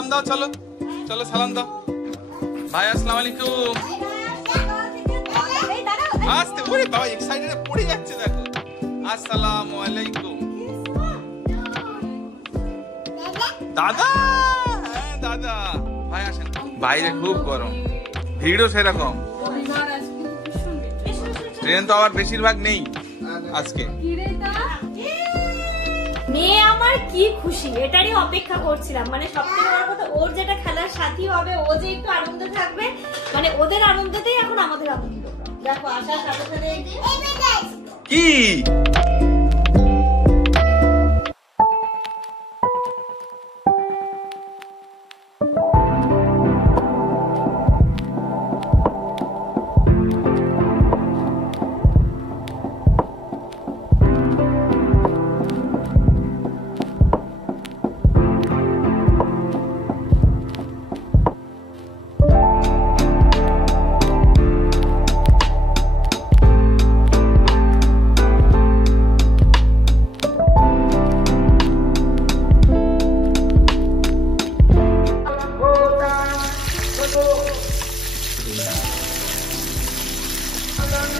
সালাম দাও, চলো চলো সালাম দাও। ভাই আসসালামু আলাইকুম। আস্তে, ওরে বাবা এক্সাইটেড পড়ে যাচ্ছে দেখো। আসসালামু আলাইকুম। দাদা, হ্যাঁ দাদা। ভাই আসেন। বাইরে খুব গরম, ভিড়ও সেরকম। ট্রেন তো আবার বেশিরভাগ নেই আজকে। মেয়ে আমার কি খুশি, এটারই অপেক্ষা করছিলাম। মানে সবথেকে বড় কথা, ওর যেটা খেলার সাথী হবে, ও যে একটু আনন্দ থাকবে, মানে ওদের আনন্দতেই এখন আমাদের আনন্দ। দেখো আসার সাথে সাথে কি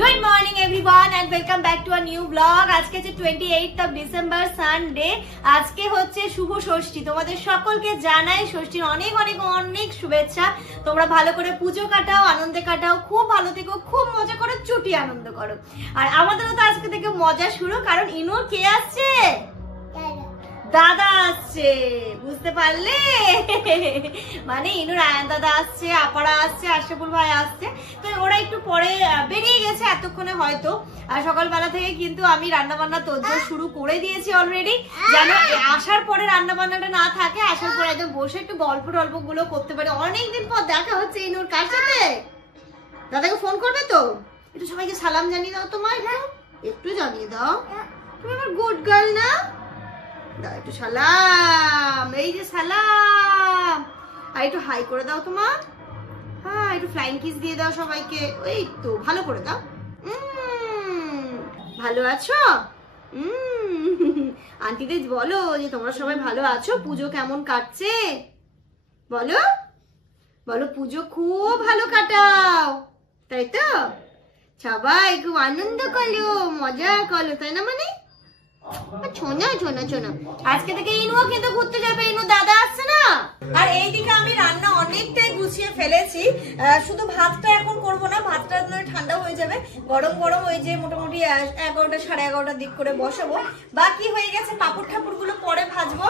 Good morning everyone and welcome back to a new vlog. আজকে হচ্ছে 28th of December সানডে। আজকে হচ্ছে শুভ ষষ্ঠী। তোমাদের সকলকে জানাই ষষ্ঠীর অনেক অনেক অনেক শুভেচ্ছা। তোমরা ভালো করে পুজো কাটাও, আনন্দে কাটাও, খুব ভালো থেকো, খুব মজা করো, চুটি আনন্দ করো। আর আমাদেরও তো আজকে থেকে মজা শুরু, কারণ ইনুর কে আসছে? দাদা আসছে, বুঝতে পারলে? মানে ইনুর আয়ান দাদা আসছে, আপারা আসছে, আশরাফুল ভাই আসছে। তো ওরা একটু পরে বেরিয়ে গেছে এতক্ষণে হয়তো। আর সকালবেলা থেকে কিন্তু আমি রান্না বান্না তোড়জোড় শুরু করে দিয়েছি অলরেডি, যেন আসার পরে রান্না বান্নাটা না থাকে, আসার পরে একদম বসে একটু গল্প টল্প গুলো করতে পারে। অনেকদিন পর দেখা হচ্ছে ইনুর কার সাথে। দাদাকে ফোন করবে তো? একটু সবাইকে সালাম জানিয়ে দাও। তোমার একটু জানিয়ে দাও, তুমি আমার গুড গার্ল না? দাও একটু সালাম, এই যে সালাম। আর একটু হাই করে দাও তোমার। হ্যাঁ, একটু ফ্লাইং কিস দিয়ে দাও সবাইকে। এই তো ভালো করে দাও। ভালো আছো? আন্টিদের বলো যে তোমরা সবাই ভালো আছো। পুজো কেমন কাটছে বলো, বলো পুজো খুব ভালো কাটাও, তাই তো? সবাই খুব আনন্দ করলো, মজা করলো, তাই না? মানে ছোনা ছোনা ছোনা আজকে থেকে ইনুও কিন্তু ঘুরতে যাবে, ইনু দাদা আসছে না। আর এইদিকে আমি রান্না অনেকটাই গুছিয়ে ফেলেছি, শুধু ভাতটা এখন করব না, ভাতটা ঠান্ডা হয়ে যাবে, গরম গরম ওই যে মোটামুটি 11টা সাড়ে 11টার দিক করে বসাবো। বাকি হয়ে গেছে, পাপড় ঠাপুর গুলো পরে ভাজবো।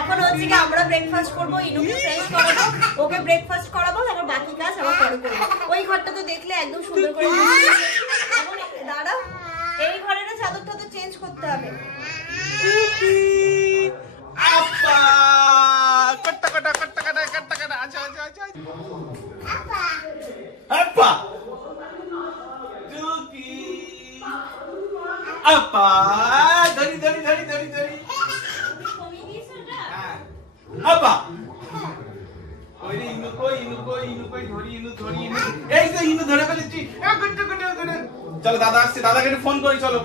এখন হচ্ছে কি আমরা ব্রেকফাস্ট করবো, ইনুকে ফ্রেশ করাবো, ওকে ব্রেকফাস্ট করাবো, তারপর বাকি কাজ আবার পরে করবো। ওই ঘরটা তো দেখলে একদম সুন্দর করে দাঁড়াও, এই ঘরের চাদর টাদর চেঞ্জ করতে হবে। আপা কট্টা কট্টা কট্টা কট্টা কট্টা কট্টা। আচ্ছা আচ্ছা আচ্ছা আপা আপা টুকি আপা ধরি ধরি ধরি ধরি ধরি আপা। ওই রে ইনু কই, ইনু কই, ইনু কই, ধরি ইনু, ধরি ইনু। এই যে ইনু ধরে ফেলেছি। চলো দাদা আসছে, দাদাকে ফোন করি। চলো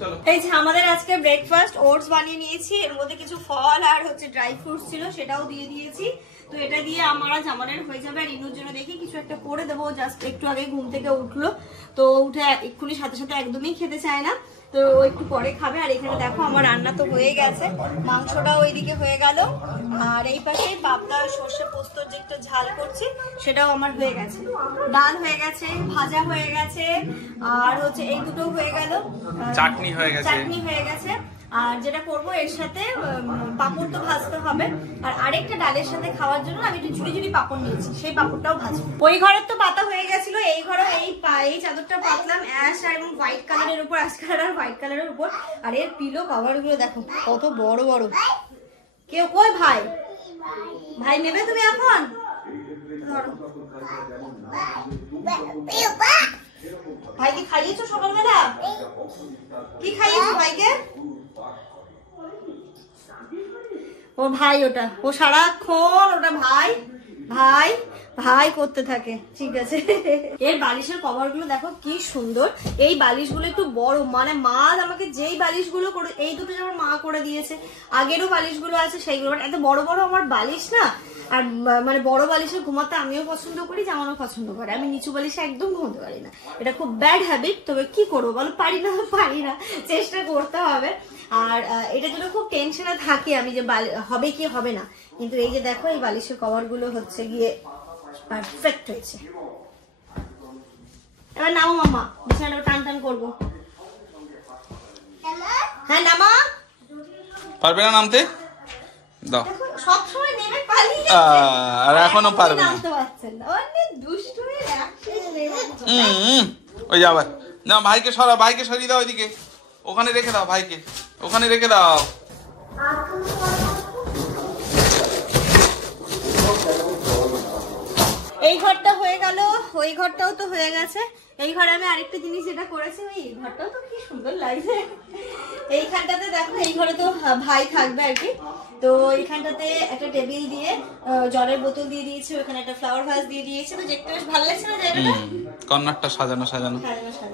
চলো। এই যে আমাদের আজকে ব্রেকফাস্ট ওটস বানিয়ে নিয়েছি, এর মধ্যে কিছু ফল আর হচ্ছে ড্রাই ফ্রুটস ছিল, সেটাও দিয়ে দিয়েছি। তো এটা দিয়ে আমার আজ আমাদের হয়ে যাবে। আর ইনুর জন্য দেখি কিছু একটা করে দেবো, জাস্ট একটু আগে ঘুম থেকে উঠলো, তো উঠে এক্ষুনি সাথে সাথে একদমই খেতে চায় না, তো ও একটু পরে খাবে। আর এখানে দেখো আমার রান্না তো হয়ে গেছে, মাংসটাও ওইদিকে হয়ে গেল, আর এই পাশে পাবদা সর্ষে পোস্তর যে একটা ঝাল করছি সেটাও আমার হয়ে গেছে, ডাল হয়ে গেছে, ভাজা হয়ে গেছে, আর হচ্ছে এই দুটো হয়ে গেল, চাটনি হয়ে গেছে, চাটনি হয়ে গেছে। আর যেটা করবো এর সাথে পাপড় তো ভাজতে হবে, আর আরেকটা ডালের সাথে খাওয়ার জন্য আমি একটু ঝুড়ি ঝুড়ি পাপড় নিয়েছি, সেই পাপড়টাও ভাজবো। ওই ঘরের তো পাতা হয়ে গেছিল, এই ঘরে এই চাদরটা পাতলাম অ্যাশ এবং হোয়াইট কালারের উপর, অ্যাশ কালার আর হোয়াইট কালারের উপর। আর এর পিলো কভার গুলো দেখো কত বড় বড়। কেউ কই ভাই? ভাই নেবে তুমি এখন? ভাইকে খাইয়েছো সকালবেলা? কি খাইয়েছো ভাইকে? ও ভাই, ওটা ও সারাক্ষণ ওটা ভাই ভাই ভাই করতে থাকে, ঠিক আছে। এর বালিশের কভার গুলো দেখো কি সুন্দর। এই বালিশগুলো একটু বড়, মানে মা আমাকে যেই বালিশগুলো করে, এই দুটো যেমন মা করে দিয়েছে, আগেরও বালিশগুলো আছে সেইগুলো, এত বড় বড় আমার বালিশ না। আর মানে বড় বালিশে ঘুমাতে আমিও পছন্দ করি, জামানও পছন্দ করে। আমি নিচু বালিশে একদম ঘুমাতে পারি না, এটা খুব ব্যাড হ্যাবিট। তবে কি করবো বলো, পারি না, চেষ্টা করতে হবে। আর এটার জন্য খুব টেনশনে থাকি আমি যে হবে কি হবে না। কিন্তু এই যে দেখো এই বালিশের কভার গুলো হচ্ছে গিয়ে পারফেক্ট হয়েছে। এবার নামো মামা, বিছানাটা টান টান করবো। হ্যাঁ নামা। পারবে না নামতে? দাও। সব সময় নেমে পালিয়ে আর এখনো পারবে না। নামতে পারছেন না, অনেক দুষ্টু হয়ে রাখছে। ওই আবার না, ভাইকে সরা, ভাইকে সরিয়ে দাও ওইদিকে, ওখানে রেখে দাও, ভাইকে ওখানে রেখে দাও। এই ঘরটা হয়ে গেল, ওই ঘরটাও তো হয়ে গেছে। এই ঘরে আমি আরেকটা জিনিস যেটা করেছি, ওই ঘরটাও তো কি সুন্দর লাগছে। এইখানটাতে দেখো, এই ঘরে তো ভাই থাকবে আর কি। তো এইখানটাতে একটা টেবিল দিয়ে জলের বোতল দিয়ে দিয়েছি, ওখানে একটা ফ্লাওয়ার ভাস দিয়ে দিয়েছি। তো দেখতে বেশ ভালো লাগছে না জায়গাটা? কর্নারটা সাজানো সাজানো,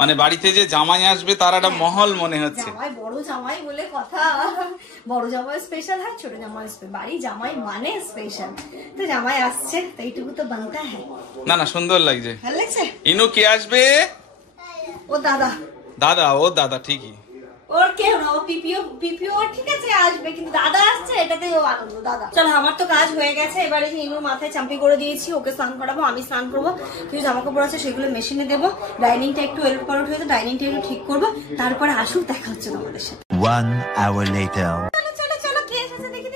মানে বাড়িতে যে জামাই আসবে তার একটা মহল মনে হচ্ছে। জামাই, বড় জামাই বলে কথা। বড় জামাই স্পেশাল হয়, ছোট জামাই বাড়ি জামাই মানে স্পেশাল। তো জামাই আসছে, তো এইটুকু তো বানতা হ্যাঁ। না না, সুন্দর লাগছে। ভালো লাগছে। ইনু কে আসবে? ও দাদা। দাদা, ও দাদা ঠিকই। ওর কেউ না, ও পিপিও ঠিক আছে আসবে, কিন্তু দাদা আসছে এটাতে ও আনন্দ। দাদা চলো, আমার তো কাজ হয়ে গেছে। এবারে ইনুর মাথায় চাম্পি করে দিয়েছি, ওকে স্নান করাবো, আমি স্নান করবো। কিছু জামা কাপড় আছে সেগুলো মেশিনে দেবো। ডাইনিংটা একটু এলট পালট হয়েছে, ডাইনিংটা একটু ঠিক করবো, তারপরে আসুক, দেখা হচ্ছে তোমাদের সাথে। 1 hour later. চলো চলো, কে এসেছে দেখি।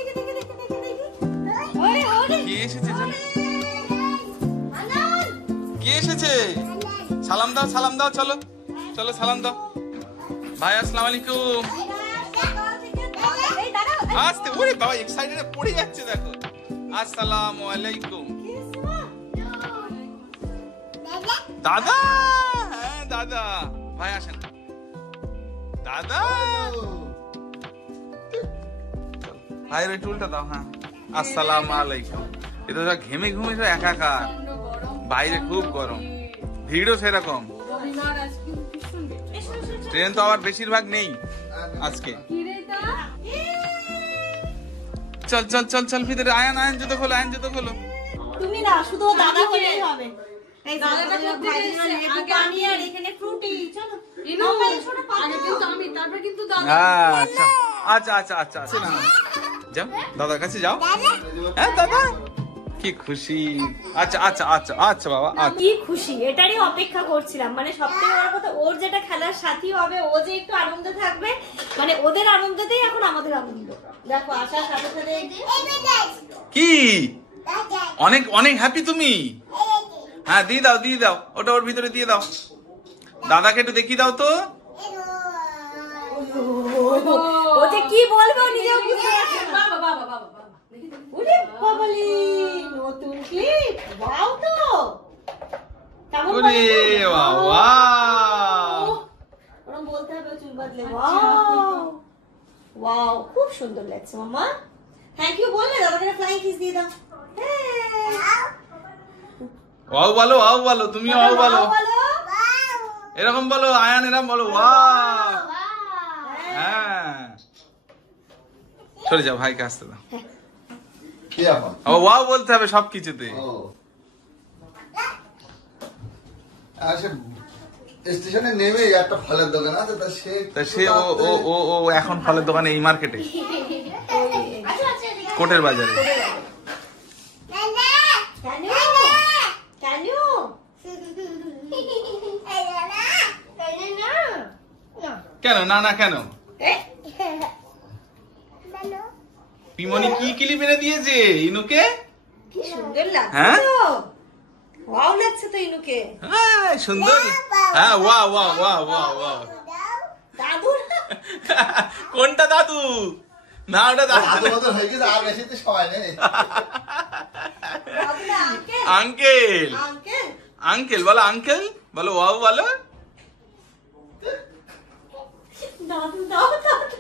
কে এসেছে জানো? কে এসেছে? সালাম দাও, সালাম দাও, চলো চলো সালাম দাও। ভাই আসসালামু আলাইকুম। আসতে, ওরে বাবা এক্সাইটেড পড়ে যাচ্ছে দেখো। আসসালামু আলাইকুম। দাদা, হ্যাঁ দাদা, ভাই আসেন। দাদা, ভাইয়ের ওই টুলটা দাও। হ্যাঁ আসসালামু আলাইকুম। এটা সব ঘেমে ঘুমে সব একাকার, বাইরে খুব গরম, ভিড়ও সেরকম। ট্রেন তো আবার বেশিরভাগ নেই আজকে। চল চল চল চল ভিতরে, আয়ন জুতো খোলো, জুতো খোলো। তুমি না, শুধু দাদা হলেই হবে। এই দাদাটা করতে গেছে পানি আর এখানে ফ্রুটি। চলো আচ্ছা আচ্ছা আচ্ছা আচ্ছা, যাও দাদার কাছে যাও। হ্যাঁ দাদা কি খুশি। আচ্ছা আচ্ছা আচ্ছা আচ্ছা বাবা, কি খুশি, এটারই অপেক্ষা করছিলাম। মানে সবথেকে বড় কথা, ওর যেটা খেলার সাথী হবে, ও যে একটু আনন্দ থাকবে, মানে ওদের আনন্দতেই এখন আমাদের আনন্দ। দেখো আসার সাথে সাথে কি অনেক অনেক হ্যাপি তুমি। হ্যাঁ দিয়ে দাও, দিয়ে দাও, ওটা ওর ভিতরে দিয়ে দাও। দাদাকে একটু দেখিয়ে দাও তো। ও যে কি বলবে ও নিজেও বুঝতে পারছে না। বাবা বাবা বাবা বাবা, ওরে বাবালি, নতুন ক্লিপ, ওয়াও তো। ওরে বাবা, ওরম বলতে হবে, চুল বাদলে। ওয়াও ওয়াও, খুব সুন্দর লাগছে মামা। থ্যাংক ইউ বললে, দাদাকে ফ্লাইং কিস দিয়ে দাও। ওয়াও বলো, ওয়াও বলো, তুমি ওয়াও বলো, এরকম বলো, আয়ান এরকম বলো, ওয়াও। হ্যাঁ চলে যাও, ভাইকে আসতে দাও। ওয়াও বলতে হবে সবকিছুতে। স্টেশনে নেমে একটা ফলের দোকান আছে, তা সে ও এখন ফলের দোকানে এই মার্কেটে, কোটের বাজারে। কেন না না কেন? পিমনি কি ক্লিপ এনে দিয়েছে ইনুকে? কি সুন্দর লাগছে। হ্যাঁ ওয়াও লাগছে তো ইনুকে। হ্যাঁ সুন্দর। হ্যাঁ wow wow wow wow wow. দাদু কোনটা দাদু? না ওটা দাদু মতো হয়ে গেছে, আর বেশি তো সময় নেই। আঙ্কেল আঙ্কেল আঙ্কেল বলো, আঙ্কেল বলো, ওয়াও বলো। দাদু দাও দাদু।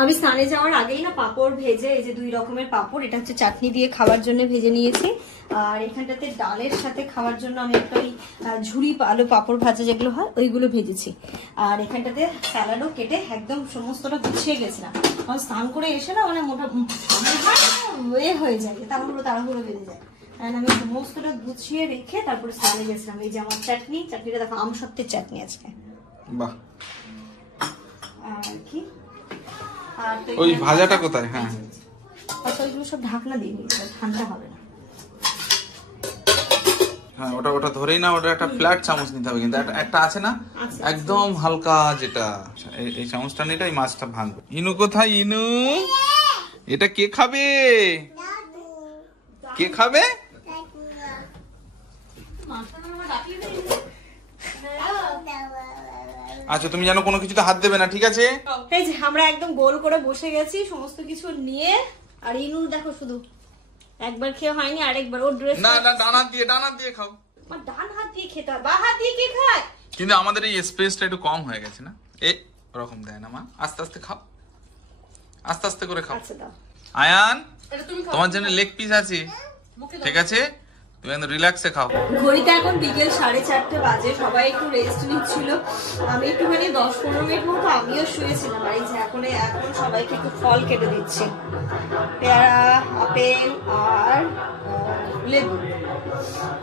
আমি স্নানে যাওয়ার আগেই না পাঁপড় ভেজে, এই যে 2 রকমের পাঁপড়, এটা হচ্ছে চাটনি দিয়ে খাওয়ার জন্য ভেজে নিয়েছি। আর এখানটাতে ডালের সাথে খাওয়ার জন্য আমি একটা ওই ঝুরি আলু পাঁপড় ভাজা যেগুলো হয় ওইগুলো ভেজেছি। আর এখানটাতে স্যালাডও কেটে একদম সমস্তটা গুছিয়ে গেছিলাম। আমার স্নান করে এসে না মানে মোটা হয়ে যায়, তাড়াহুড়ো বেঁধে যায়। আর আমি সমস্তটা গুছিয়ে রেখে তারপরে স্নানে গেছিলাম। এই যে আমার চাটনিটা দেখো আমসত্ত্বের চাটনি আজকে। বাহ, আর কি ওই ভাজাটা কোথায়? হ্যাঁ, ওইগুলো সব ঢাকনা দিয়ে নিয়েছে, ঠান্ডা হবে না। হ্যাঁ, ওটা ধরেই না, ওটা একটা ফ্ল্যাট চামচ নিতে হবে, কিন্তু একটা আছে না একদম হালকা, যেটা এই চামচটা নিয়ে এই মাছটা ভাঙবে। ইনু কোথায়? ইনু, এটা কে খাবে? কে খাবে? আচ্ছা, তুমি জানো কোনো কিছুতে হাত দেবে না, ঠিক আছে? এই যে আমরা একদম গোল করে বসে গেছি সমস্ত কিছু নিয়ে। আর ইনু দেখো শুধু একবার খেয়ে হয়নি, আরেকবার ওর ড্রেস না, ডান হাত দিয়ে খাও। আমার ডান হাত দিয়ে খেতে হয়, বা হাত দিয়ে কে খায়? কিন্তু আমাদের এই স্পেসটা একটু কম হয়ে গেছে না, ওরকম দেয় না মা। আস্তে আস্তে খাও, আস্তে আস্তে করে খাও। আচ্ছা দাও। আয়ান, তোমার জন্য লেগ পিস আছে, ঠিক আছে? তুমি একদম রিল্যাক্সে খাও। ঘড়িতে এখন বিকেল 4:30 বাজে, সবাই একটু রেস্ট নিচ্ছিল। আমি একটুখানি 10-15 মিনিট মতো আমিও শুয়েছিলাম। আর এই যে এখন সবাইকে একটু ফল কেটে দিচ্ছি, পেয়ারা, আপেল আর লেবু,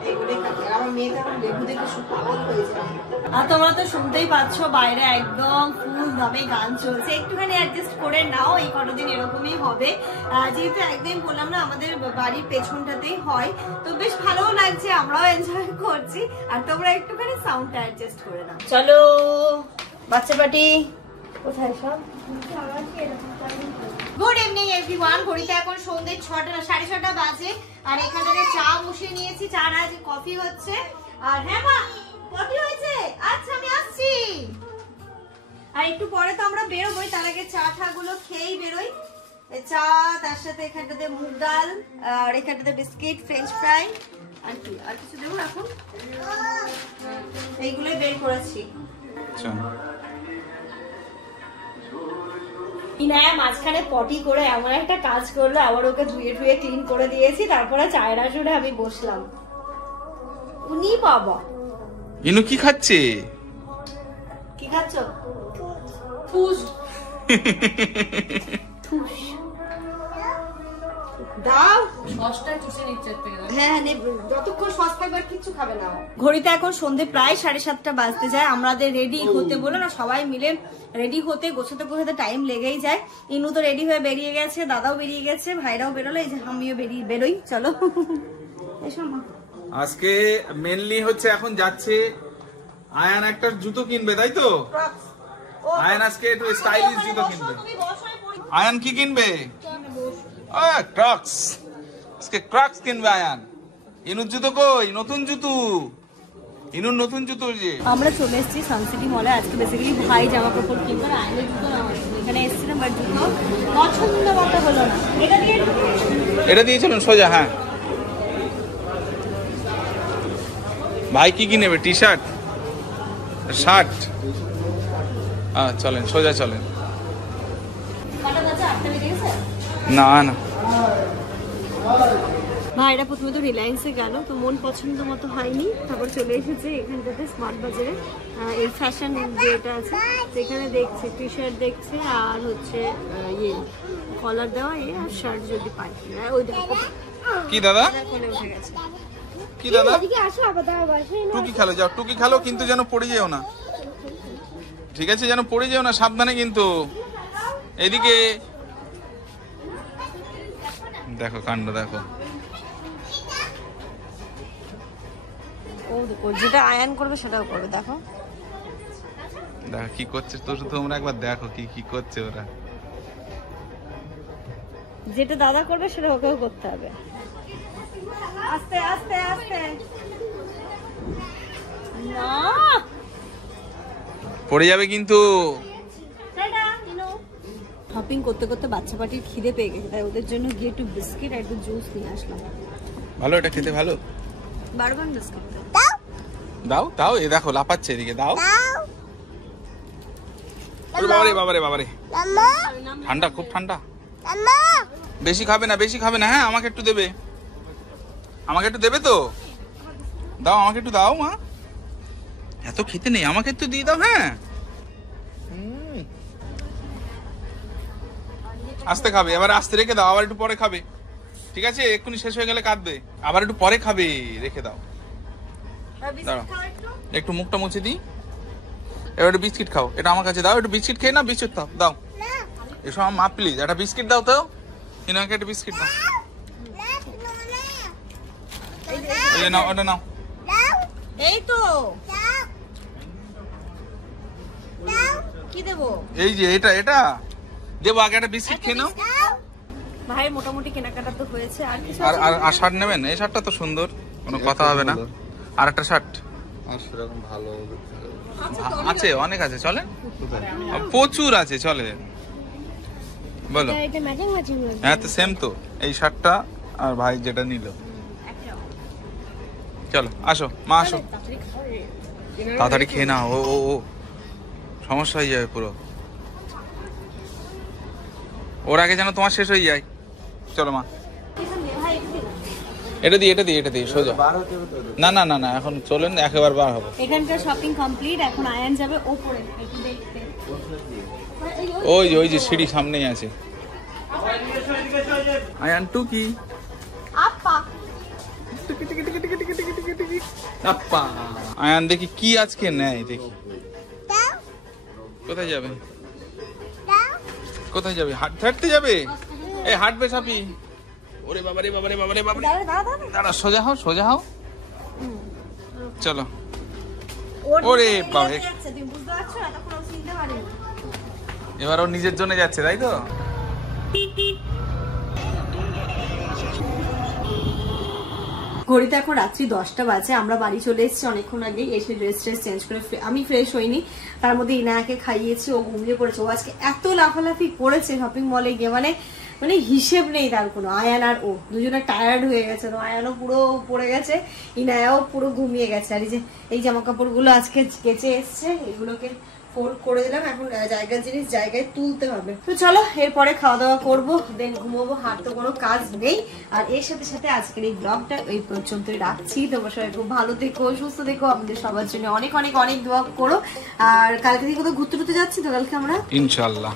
এইগুলোই খাচ্ছি। আমার মেয়েটা এখন লেবু দেখে শুধু পাগল হয়ে যায়। আর তোমরা তো শুনতেই পাচ্ছ বাইরে একদম ফুল দামে গান চলছে, একটুখানি অ্যাডজাস্ট করে নাও, এই কতদিন এরকমই হবে। যেহেতু একদিন বললাম না আমাদের বাড়ির পেছনটাতেই হয়, তো বেশ ভালোও লাগছে, আমরাও এনজয় করছি। আর তোমরা একটুখানি সাউন্ডটা অ্যাডজাস্ট করে নাও। চলো বাচ্চা পার্টি কোথায় সব? Good evening everyone. ঘড়িতে এখন সন্ধ্যে 6:30 বাজে। আর এখানে চা বসিয়ে নিয়েছি, চা না যে কফি হচ্ছে। আর হ্যাঁ মা, কফি হয়েছে? আচ্ছা আমি আসছি। আর একটু পরে তো আমরা বেরোবোই, তার আগে চা টা গুলো খেয়েই বেরোই। চা, তার সাথে এখানটাতে মুগ ডাল, আর এখানটাতে বিস্কিট, ফ্রেঞ্চ ফ্রাই, আর কি আর কিছু দেবো এখন? এইগুলোই বের করেছি। ইনায়া মাঝখানে পটি করে এমন একটা কাজ করলো, আবার ওকে ধুয়ে ক্লিন করে দিয়েছি, তারপরে চায়ের আসরে আমি বসলাম। উনি বাবা, ইনু কি খাচ্ছে? কি খাচ্ছ? থুস থুস দাও। হ্যাঁ, যতক্ষণ সস থাকবে কিছু খাবে না। ঘড়িতে এখন সন্ধ্যে প্রায় 7:30 বাজতে যায়। আমাদের রেডি হতে বলে না, সবাই মিলে রেডি হতে গোছাতে টাইম লেগেই যায়। ইনু তো রেডি হয়ে বেরিয়ে গেছে, দাদাও বেরিয়ে গেছে, ভাইরাও বেরোলো, এই যে আমিও বেরোই। চলো এসো মা। আজকে মেনলি হচ্ছে এখন যাচ্ছে আয়ান একটা জুতো কিনবে, তাই তো? আয়ান আজকে একটু স্টাইলিশ জুতো কিনবে। আয়ান কি কিনবে? ক্রক্স। আজকে ক্রক্স কিনবে আয়ান। ইনুর জুতো কই? নতুন জুতো, ইনুর নতুন জুতো। যে আমরা চলে এসেছি সানসিটি মলে। আজকে বেসিক্যালি ভাই জামা কাপড় কিনবে, আয়ানের জুতো নেওয়া হয়েছে। এখানে এসেছিলাম, বাট জুতো পছন্দ মতো হলো না। এটা দিয়ে চলুন সোজা। হ্যাঁ, ভাই কি কিনবে? T shirt, shirt? চলেন সোজা চলেন। না না, ভাইরা প্রথমে তো রিলায়েন্সে গেল, তো মন পছন্দ মতো হয়নি, তারপর চলে এসেছে এখানটাতে স্মার্ট বাজারে। এর ফ্যাশন যেটা আছে সেখানে দেখছে, টি শার্ট দেখছে, আর হচ্ছে কলার দেওয়া আর শার্ট যদি পাই। ওই দেখো কি দাদা, কোলে উঠে গেছে। কি দাদা, টুকি খেলো, যাও টুকি খেলো, কিন্তু যেন পড়ে যেও না, ঠিক আছে? যেন পড়ে যেও না, সাবধানে কিন্তু। এদিকে দেখো কাণ্ড, দেখো। যেটা আয়ন করবে সেটাও করবে, দেখো দেখো কি করছে। তো তোমরা একবার দেখো কি করছে ওরা। যেটা দাদা করবে সেটা ওকেও করতে হবে। আস্তে আস্তে আস্তে, না পড়ে যাবে কিন্তু। শপিং করতে করতে বাচ্চা পাটির খিদে পেয়ে গেছে, তাই ওদের জন্য গিয়ে একটু বিস্কিট আর একটু জুস নিয়ে আসলাম। ভালো, এটা খেতে ভালো। বারবার বিস্কিট দাও দাও, এ দেখো লাপাচ্ছে, এদিকে দাও। ওরে বাবারে বাবারে বাবারে, ঠান্ডা, খুব ঠান্ডা। বেশি খাবে না, বেশি খাবে না। হ্যাঁ, আমাকে একটু দেবে, আমাকে একটু দেবে তো। দাও, আমাকে একটু দাও মা, এত খেতে নেই, আমাকে একটু দিয়ে দাও। হ্যাঁ, আস্তে খাবে, এবার আস্তে রেখে দাও, আবার একটু পরে খাবে। ঠিক আছে, এক্ষুনি শেষ হয়ে গেলে কাঁদবে, আবার একটু পরে খাবে, রেখে দাও। দাঁড়াও, একটু মুখটা মুছে দিই। এবার একটু বিস্কিট খাও, এটা আমার কাছে দাও, একটু বিস্কিট খেয়ে না, বিস্কিট দাও, দাও এসব আমার মা, প্লিজ একটা বিস্কিট দাও তো, ইনাকে একটা বিস্কিট দাও। এই নাও, ওটা নাও। এই তো কি দেবো? এই যে এটা, এটা দেবো, আগে একটা বিস্কিট খেয়ে নাও। ভাইয়ের মোটামুটি কেনাকাটা তো হয়েছে, আর কিছু আর শার্ট নেবেন? এই শার্টটা তো সুন্দর, কোনো কথা হবে না। আর একটা শার্ট আর সেরকম ভালো আছে, অনেক আছে, চলে, প্রচুর আছে, চলে। বলো। হ্যাঁ, তো সেম তো, এই শার্টটা আর ভাই যেটা নিল। চলো আসো মা, আসো তাড়াতাড়ি খেয়ে না, ও ও ও সমস্যা হয়ে যাবে পুরো, ওর আগে যেন তোমার শেষ হয়ে যায়। চলো মা, এটা দিয়ে, এটা দিয়ে, এটা দিয়ে সোজা। না না না না, এখন চলেন, একেবারে বার হবো। এখানকার শপিং কমপ্লিট, এখন আয়ান যাবে ওপরে একটু দেখতে। ওই যে সিঁড়ি সামনেই আছে। আয়ান টুকি, আপা আপা। আয়ান দেখি কি আজকে নেয়, দেখি কোথায় যাবে, কোথায় যাবে, হাঁটতে যাবে? এই হাঁটবে সাপি। ওরে বাবারে বাবারে বাবারে বাবারে, দাঁড়া, সোজা হও, সোজা হও। চলো। ওরে বাবা, তুমি বুঝতে পারছো না, তখন ও চিনতে পারেনি। এবার ও নিজের জন্য যাচ্ছে, তাই তো? ঘড়িতে এখন রাত্রি 10টা বাজে, আমরা বাড়ি চলে এসেছি অনেকক্ষণ আগে, এসে ড্রেস চেঞ্জ করে আমি ফ্রেশ হইনি, তার মধ্যে ইনায়াকে খাইয়েছি, ও ঘুমিয়ে পড়েছে। ও আজকে এত লাফালাফি করেছে শপিং মলে গিয়ে, মানে হিসেব নেই তার কোনো। আয়ান আর ও দুজনে টায়ার্ড হয়ে গেছে, তো আয়ানও পুরো পড়ে গেছে, ইনায়াও পুরো ঘুমিয়ে গেছে। আর এই জামা কাপড়গুলো আজকে কেচে এসছে, এগুলোকে ফোল্ড করে দিলাম, এখন জায়গার জিনিস জায়গায় তুলতে হবে। তো চলো, এরপরে খাওয়া দাওয়া করবো, দেন ঘুমোবো, হাত তো কোনো কাজ নেই। আর এর সাথে সাথে আজকের এই ব্লগটা এই পর্যন্তই রাখছি। তোমার সবাই খুব ভালো থেকো, সুস্থ থেকো, আমাদের সবার জন্য অনেক অনেক অনেক দোয়া করো। আর কালকে থেকে কোথাও ঘুরতে যাচ্ছি তো, কালকে আমরা ইনশাল্লাহ।